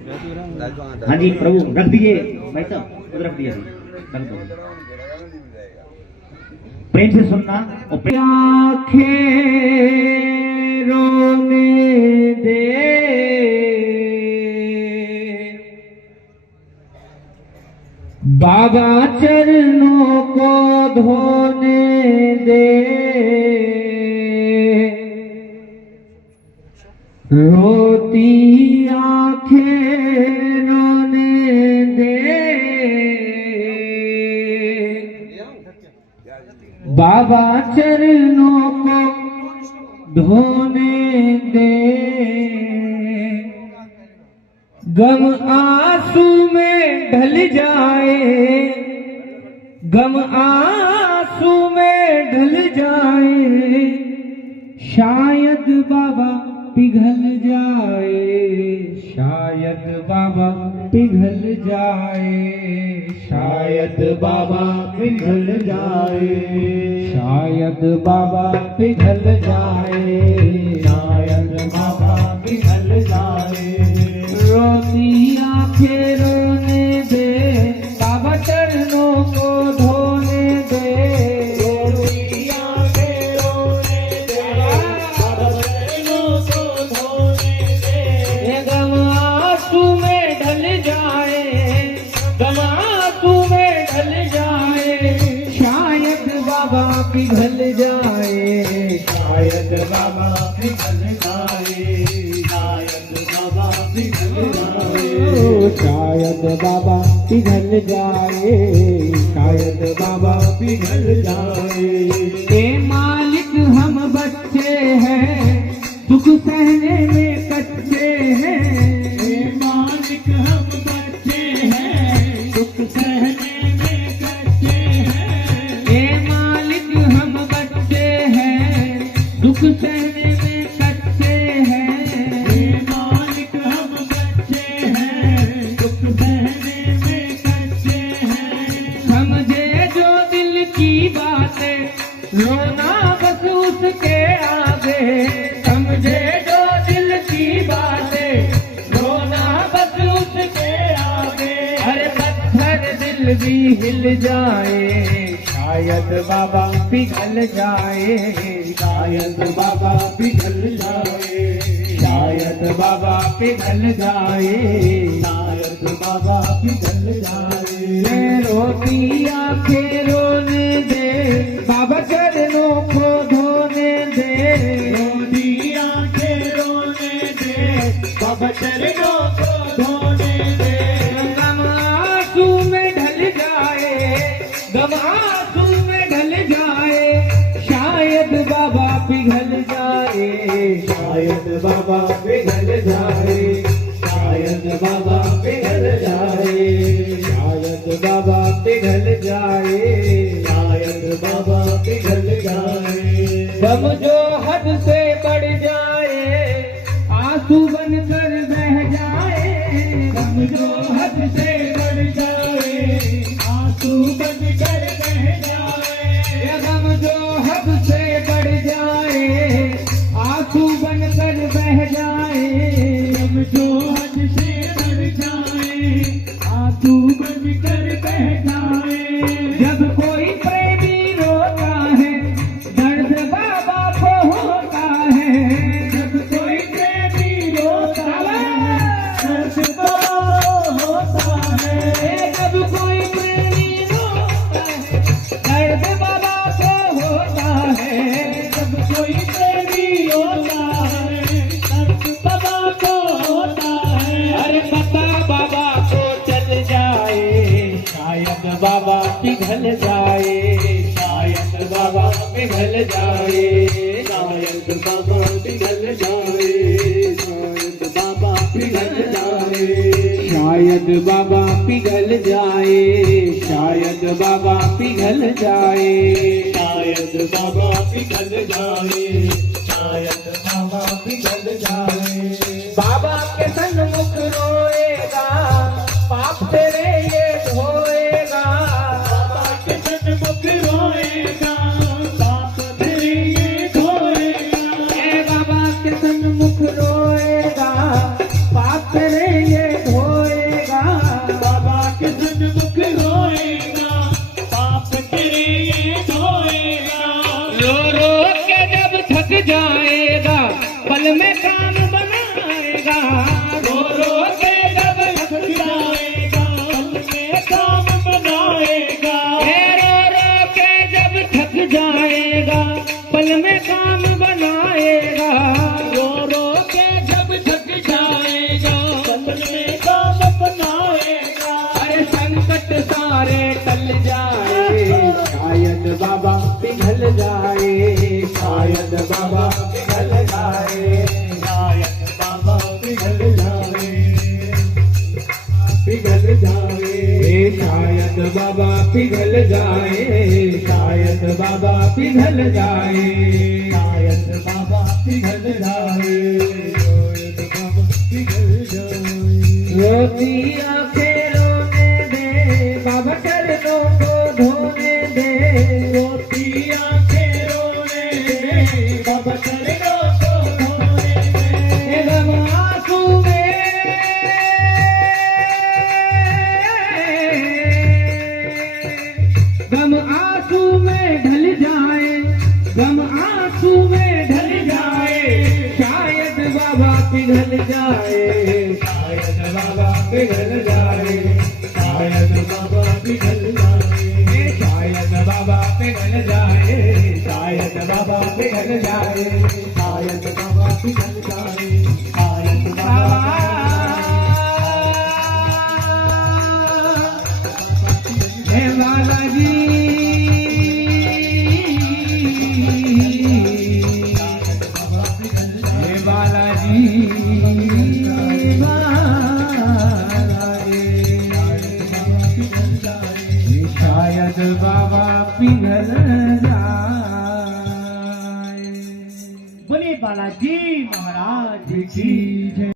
हाँ जी प्रभु रख दीजिए भाई साहब, रख दिया रख दो। प्रेम से सुनना। आंखें रोने दे बाबा चरणों को धोने दे, रोती आंखें रोने दे बाबा चरणों को धोने दे। गम आंसू में ढल जाए, गम आंसू में ढल जाए, शायद बाबा पिघल जाए, शायद बाबा पिघल जाए, शायद बाबा पिघल जाए, शायद बाबा पिघल जाए, शायद बाबा पिघल जाए। रोती आंखें रोने दे बाबा चरणों को धोने दे, रोती आंखें रोने दे बाबा चरणों को धोने दे। गम आंसू में ढल जाए, गम आंसू में ढल जाए, शायद बाबा पिघल जाए, शायद बाबा पिघल जाए, शायद बाबा पिघल जाए, शायद बाबा पिघल जाए, शायद बाबा पिघल जाए। ए मालिक हम बच्चे हैं, दुख सहने में कच्चे हैं, ए मालिक हम बच्चे हैं, दुख सहने में कच्चे हैं, ए मालिक हम बच्चे हैं, दुख सहने में कच्चे हैं, ए मालिक हम बच्चे हैं, दुख सहने में कच्चे हैं। समझे जो दिल की बातें, रोना बस उसके आगे, समझे जो दिल की बातें, रोना बस उसके आगे। अरे पत्थर दिल भी हिल जाए, शायद बाबा पिघल जाए, शायद बाबा पिघल जाए, शायद बाबा पिघल जाए, शायद बाबा पिघल जाए। रोती आंखें रोने दे बाबा चरणों को धोने दे, रोती आंखें रोने दे बाबा चरणों को धोने दे। गम आंसू में ढल जाए, गम आंसू में ढल जाए, शायद बाबा पिघल जाए, शायद बाबा पिघल जाए, शायद बाबा पिघल जाए, शायद बाबा पिघल जाए, शायद बाबा पिघल जाए। गम जो हद से बढ़ जाए, आंसू बनकर बह जाए, गम जो हद से बढ़ जाए, आंसू बनकर बह जाए, गम जो हद से बढ़ जाए, आंसू बनकर बह जाए, गम जो हद से बढ़ जाए, आंसू बनकर बह जाए। जब कोई प्रेमी रोता है, दर्द बाबा को होता है, जब कोई प्रेमी रोता है, दर्द बाबा को होता है, जब कोई प्रेमी रोता है, दर्द बाबा को होता है, जब कोई प्रेमी रोता है, दर्द बाबा को होता है। अरे पता बाबा को चल जाए, शायद बाबा पिघल जाए, शायद बाबा पिघल जाए, शायद बाबा पिघल जाए, शायद बाबा पिघल जाए, शायद बाबा पिघल जाए, शायद बाबा पिघल जाए, शायद बाबा पिघल जाए, शायद बाबा पिघल जाए। बाबा के सन्मुख रोएगा, पाप तेरे ये धोएगा, बाबा के सन्मुख रोएगा, पाप तेरे ये धोएगा, बाबा के सन्मुख रोएगा, पाप तेरे ये धोएगा। पिघल जाए, शायद बाबा पिघल जाए, शायद बाबा पिघल जाए, शायद बाबा पिघल जाए, शायद बाबा पिघल जाए। रोती आंखें रोने दे, बाबा चरणों को धोने दे, रोती आंखें रोने दे, बाबा चरणों को धोने दे। गम आंसू में, गम आंसू में ढल जाए, गम आंसू में ढल जाए, शायद बाबा पिघल जाए, शायद बाबा पिघल जाए, शायद बाबा पिघल जाए, शायद बाबा पिघल जाए, शायद बाबा पिघल जाए, शायद बाबा पिघल जाए, शायद बाबा। हे बालाजी, हे बालाजी, शायद बाबा पिघल जाए। बोले बालाजी महाराज की जय।